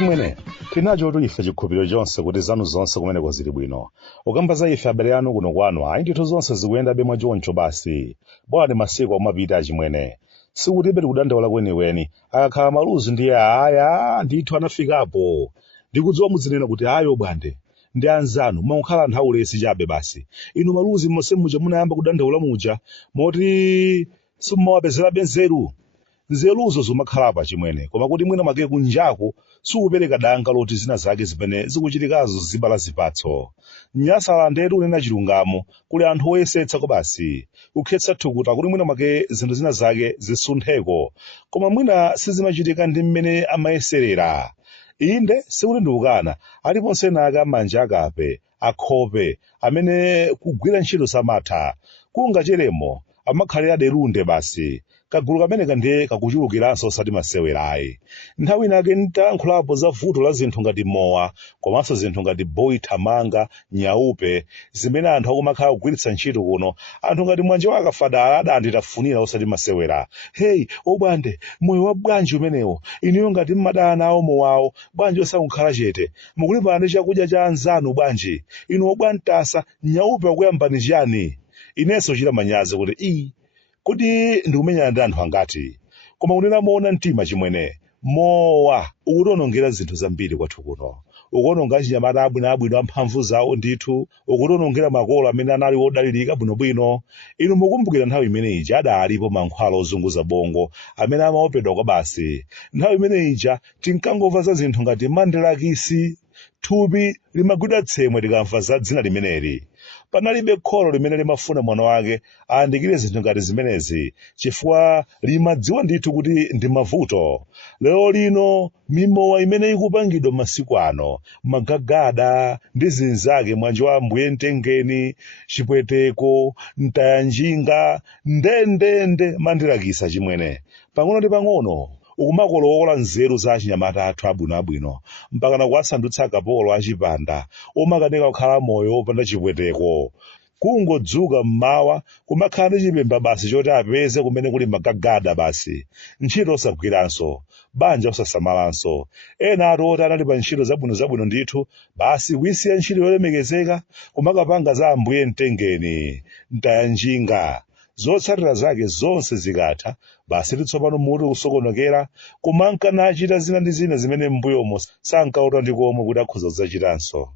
Achimwene, tinacho ife chikhulupiriro chonse kuti zanu zonse kumeneko zili bwino. Ukamba za ife abale anu kuno kwanu, ayi ndithu zonse zikuyenda bwino choncho basi. Bwana masiku amapita achimwene. Sikutibe tikudandaula kwenikweni. Akakhala maluzi ndiye aya ndithu anafikapo. Ndikudziwa muzinena kuti ayo bwande. Ndi anzanu, mukhala nthawi ulesi chabe basi. Inu maluzi mose muja munayamba kudandaula muja, moti simumawapezera benzeru. Nzeruzo zimakhalapa chimwene, koma kuti mwina make kunjaku sikupereka danga loti zina zake zimene zikuchitikazo zibala zipatso. Nyasala ndetu unena chilungamo, kuli anthu oyesetsa ko basi, kukhetsa thukuta kuti mwina make zinthu zina zake zisuntheko, koma mwina sizimachitika ndi mmene amayeserera. Inde sikuti ndiukana, aliponse naka manja akape, akhope, amene kugwira ntchito samatha, kungacheremo, amakhalira derunde basi. Kagulu kameneka ndiye kakuchulukiranso osati masewerayi. Nthawi inake ntayankhulapo za vuto la zinthu ngati mowa, komanso zinthu ngati boyi thamanga, nyaupe, zimene anthu akumakhala kugwiritsa ntchito kuno. Anthu ngati mwanje wakafadala adanditafunira osati masewera. Hey, obwande, moyo wa bwanji umenewo, inuyo ngati mmadana nawo mowawo, bwanji osakukhala chete. Mukulimbana ndi chakudya cha anzanu bwanji. Inu obwantasa, nyaupe wakuyambani chiyani. Inenso chita manyazi kuti kuti ndikumenyana ndi anthu angati. Koma kunena moona mtima chimwene, mowa ukutonongera zinthu zambiri kwathu kuno. Ukuononga achinyamata abwinoabwino amphamvu zawo ndithu, ukutonongera makolo amene anali odalirika bwinobwino. Inu mukumbukira nthawi imene ija adalipo mankhwala ozunguza bongo amene amaopedwa kwa basi. Nthawi imene ija tinkangomva za zinthu ngati mandelakisi, thupi limagwida tsemwe tikamva za dzina limeneli. Panalibe kholo limene limafuna mwana wake ayandikire zinthu ngati zimenezi, chifukwa limadziwa ndithu kuti ndi mavuto. Lero lino mimowa imene ikupangidwa masiku ano, magagada ndi zinzake mwanje wa mbuye mtengeni, chipweteko, mtayanjinga, ndendende mandilakisa chimwene. Pang'ono ndi pang'ono ukumakolowola nzeru za achinyamata athu abwinoabwino, mpakana kuwasandutsa akapolo achipanda, omakaneka kukhala moyo opanda chipweteko. Kungodzuka mmawa, kumakhala ndi chipemba basi choti apeze kumene kuli magagada basi. Ntchito osagwiranso, banja osasamalanso. Ena oti anali pa ntchito zabwinozabwino ndithu, basi kuisiya ntchito yolemekezeka, kumakapanga za ambuye mtengeni, mtayanjinga. Zotsatira zake zonse zikatha, basi tsopano muti kusokonekera, kumanka nachita zina ndi zina zimene m'mbuyomo sankauta ndi komwe kuti akhoza kuzachitanso.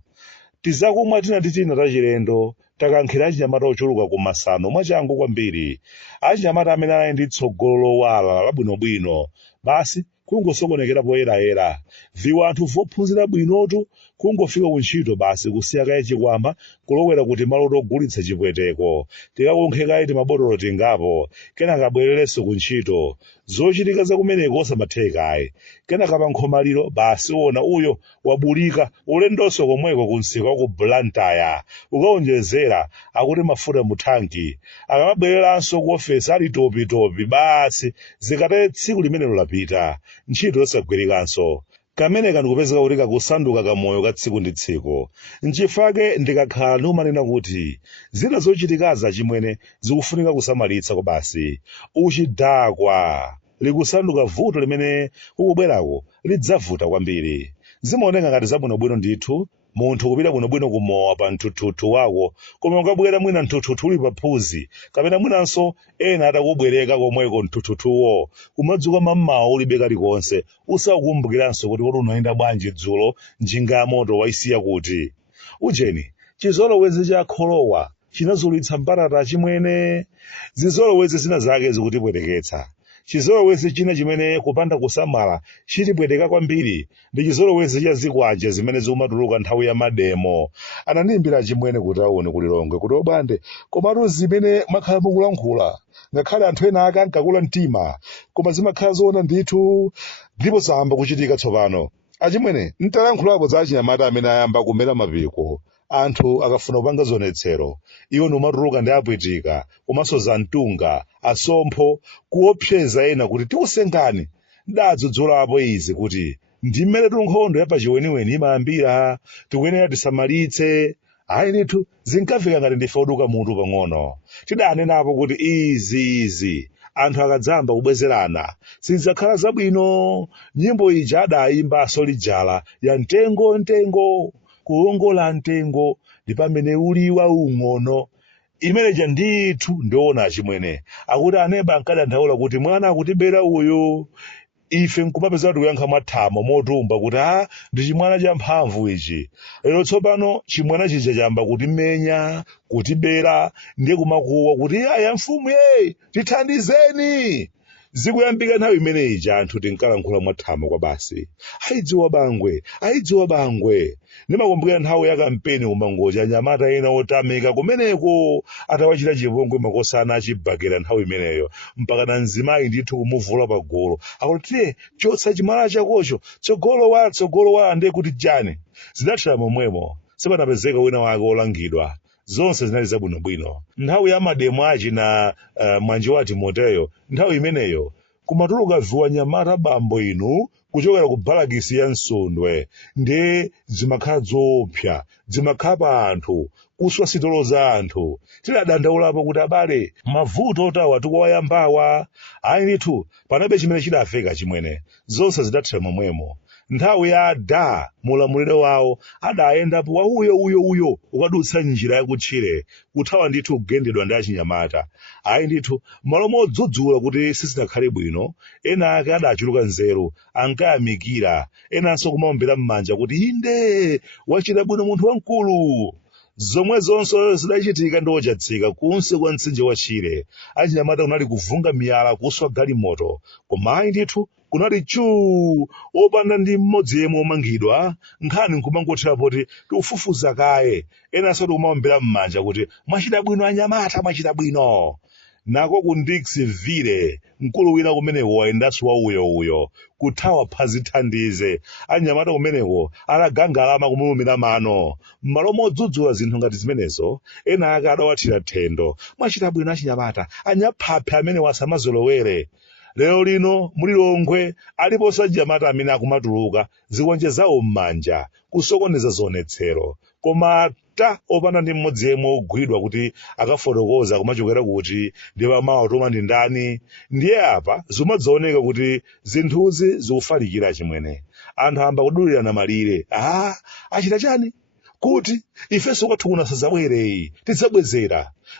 Tizakumwa tina ndi tina tachilendo, takankhira achinyamata ochuluka kumasano mwachangu kwambiri. Achinyamata amene ali ndi tsogolo lowala labwinobwino, basi kungosokonekera poyerayera. Viwa anthu vophunzira bwinotu, kungofika kuntchito basi kusiya kaye chikwama, kulowera kuti maloto ogulitsa chipweteko. Tikakonkhekayi timabotolo tingapo, kenaka abwererenso kuntchito. Zochitika zakumeneko osamathekayi. Kenaka pa nkhomaliro basi ona uyo wabulika ulendonso komweko kunsika wa ku Blantyre. Ukawonjezera akuti mafuta muthanki. Akamabwereranso ku ofesi ali topitopi basi zikataye tsiku limenelo lapita. Ntchito yosagwirikanso. Kameneka ndikupezeka kuti kakusanduka kamoyo ka tsiku ndi tsiku. Nchifake ndikakhala ndiumanena kuti zina zochitikaza chimwene zikufunika kusamalitsa kwa basi. Uchidakwa likusanduka vuto limene kukubwerako lidzavuta kwambiri. Zimaoneka ngati zabwinobwino ndithu, munthu kupita bwinobwino kumowa pa mtuthuthu wako, koma ukabwera mwina mtuthuthu uli paphuzi, kapena mwinanso ena atakubwereka komweko mtuthuthuwo, kumadzuka mammawa ulibe kalikonse, usakukumbukiranso kuti kodi unayenda bwanji dzulo, njinga ya moto waisiya kuti. Ujeni, chizolowezi cha kholowa chinazulitsa mbarata chimwene. Zizolowezi zina zake zikutipweteketsa. Chizolowezi china chimene kupanda kusamala chitipweteka kwambiri ndi chizolowezi cha zikwanje zimene zikumatuluka nthawi ya mademo. Anandiyimbira chimwene kuti aone kulilongwe kuti obwande, komatu zimene makhala mukulankhula ngakhale anthu ena ake ankakula mtima, koma zimakhala zoona ndithu ndipo zayamba kuchitika tsopano. Achimwene ntalankhulapo za achinyamata amene ayamba kumera mapiko. Anthu akafuna kupanga zionetsero, iwo numatuluka ndi apwitika, komanso za mtunga, asompho, kuopseza ena kuti tikusengani. Ndadzudzulapo izi kuti ndi mmene nkhondo ya pachiweniweni imayambira, tikuyenera tisamalitse. Ayi ndithu zinkafika ngati ndife oduka mutu pang'ono. Tidanenapo kuti izi anthu akadzamba kubwezerana sizidzakhala zabwino. Nyimbo ija adayimba Solijala ya mtengo mtengo kuwongola mtengo ndi pamene uli waung'ono. Imeneja ndithu ndiona chimwene akuti aneba ankadandaula kuti mwana akutibera uyu ife nkumapeza kuti kuyankha mwathamo motumba kuti ndi chimwana cha mphamvu ichi. Lero tsopano chimwana chija chamba kutimenya kutibera ndiye kumakuwa kuti aya mfumu ye tithandizeni. Zikuyambika nthawi imeneyi anthu tinkalankhula mwathamo kwa basi. Aidziwa bangwe. Ndimakumbukira nthawi ya kampeni kumangoja anyamata ena otamika kumeneko atawachita chipongwe makosana achibakera nthawi imeneyo mpaka na mzimayi ndithu kumuvula pagolo akuti chotsa chimala chakocho tsogolo wa ndiye kuti chani. Zidathera momwemo sipanapezeka wina wake olangidwa. Zonse zinali zabwinobwino. Nthawi ya mademo achi na mwanji wa Timoteyo nthawi imeneyo kumatuluka viwa nyamata bambo inu kuchokera ku balakisi ya Msundwe ndi zimakhala zoopsa zimakhala pa anthu kuswa sitolo za anthu. Tidadandaulapo kuti abale mavuto otawa tikuwayambawa ayi ndithu panabe chimene chidafeka chimwene. Zonse zidathera momwemo. Nthawi ya da mulamulire wawo adayendapo wa uyo ukadutsa njira yakutchire kuthawa ndithu kugendedwa ndi achinyamata. Ayi ndithu malo modzudzula kuti sizinakhale bwino ena ake adachuluka nzeru ankayamikira enanso kumaombera m'manja kuti inde wachita bwino munthu wamkulu. Zomwe zonse zidachitika ndi ochatsika kunsi kwa mtsinje wa Chire. Achinyamata kunali kuvunga miyala kuswa galimoto koma ayi ndithu kunali chuu opanda ndi mmodzi yemwe omangidwa nkhani nkumangothera poti tikufufuza kaye enanso tikumaombera m'manja kuti mwachita bwino anyamata mwachita bwino. Nako ku Ndixivile mkulu wina kumeneko wayendanso wa uyo kuthawa phazi thandize. Anyamata kumeneko anagangalama kumulumira mano. M'malo modzudzula zinthu ngati zimenezo ena ake adawathira thendo. Mwachita bwino achinyamata anyaphaphe amene wasamazolowere. Lero lino muli Longwe aliponso achinyamata amene akumatuluka zikonje zawo m'manja kusokoneza zionetsero koma opanda ndi mmodzi yemwe ogwidwa kuti akafotokoza kumachokera kuti ndi pamawatoma ndi ndani. Ndiye apa zimadzaoneka kuti zinthuzi zikufalikira chimwene. Anthu amba kudulirana malire. Achita chani kuti ifenso kwathu kuna sazabwereyi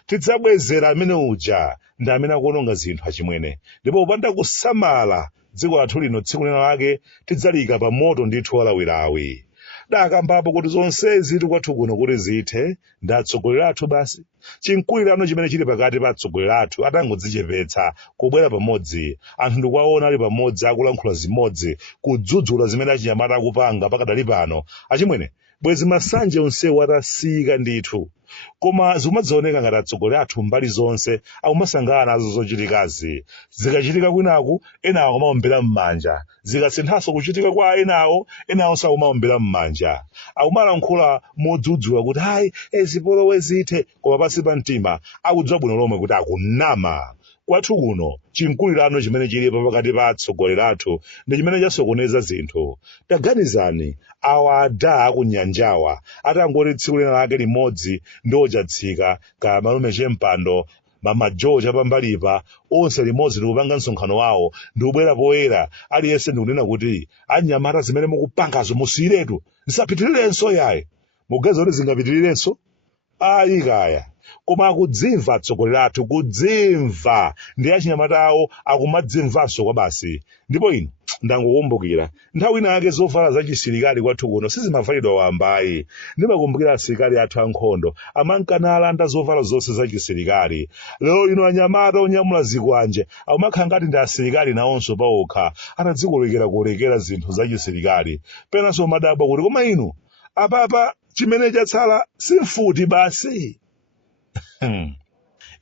tidzabwezera amene uja ndi amene akuononga zinthu achimwene. Ndipo upanda kusamala dziko lathu lino tsiku lina lake tidzalika pa moto ndithu walawirawi. Dakambapo kuti zonsezi tikwathu kuno kuti zithe ndi atsogoleri athu basi. Chinkwirano chimene chili pakati pa atsogoleri athu atangodzichepetsa kubwera pamodzi. Anthu ndikuwaona ali pamodzi akulankhula zimodzi kudzudzula zimene achinyamata akupanga pakadali pano. Achimwene bwezi masanje onsewo atasika ndithu koma zimadzaoneka ngati atsogoleri athu mbali zonse akumasangana nazo zochitikazi. Zikachitika kwinaku enawo akumaombera m'manja. Zikasinthanso kuchitika kwa enawo akumaombera m'manja. Akumalankhula modzudzula kuti hayi zipolowe zithe koma pansi pa mtima akudziwa bwino lomwe kuti akunama. Kwathu kuno chinkwirano chimene chilipo pakati pa atsogoleri athu ndi chimene chasokoneza zinthu. Taganizani awa ada akunyanjawa atangoti tsiku lina lake limodzi ndi ochatsika kaya malume Chempando mama George apambalipa onse limodzi ndikupanga msonkhano wawo ndikubwera poyera aliyense ndikunena kuti anyamata zimene mukupangazo musiyiretu zisapitirirenso yayi. Mugaza kuti zingapitirirenso ayi kaya. Koma akudzimva atsogoleri athu kudzimva ndi achinyamata awo akumadzimvanso kwa basi. Ndipo ino ndangokumbukira nthawi ina yake zovala zachisilikali kwathu kuno sizimavalidwa wambayi. Ndimakumbukira asilikali athu ankhondo amankanalanda zovala zonse zachisilikali. Lero ino anyamata onyamula zikwanje akumakhala ngati ndi asilikali nawonso pawokha atadzikolekera zinthu zachisilikali. Penanso madabwa kuti koma inu apapa chimene chatsala simfuti basi.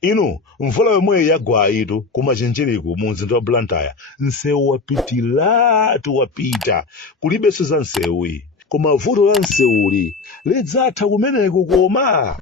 Inu mvula yomwe yagwa itu kumachenjeriku mu mzinda wa Blantyre nsewu wapitilatu wapita kulibenso za nsewuyi koma vuto la nsewuli lidzatha kumeneko koma.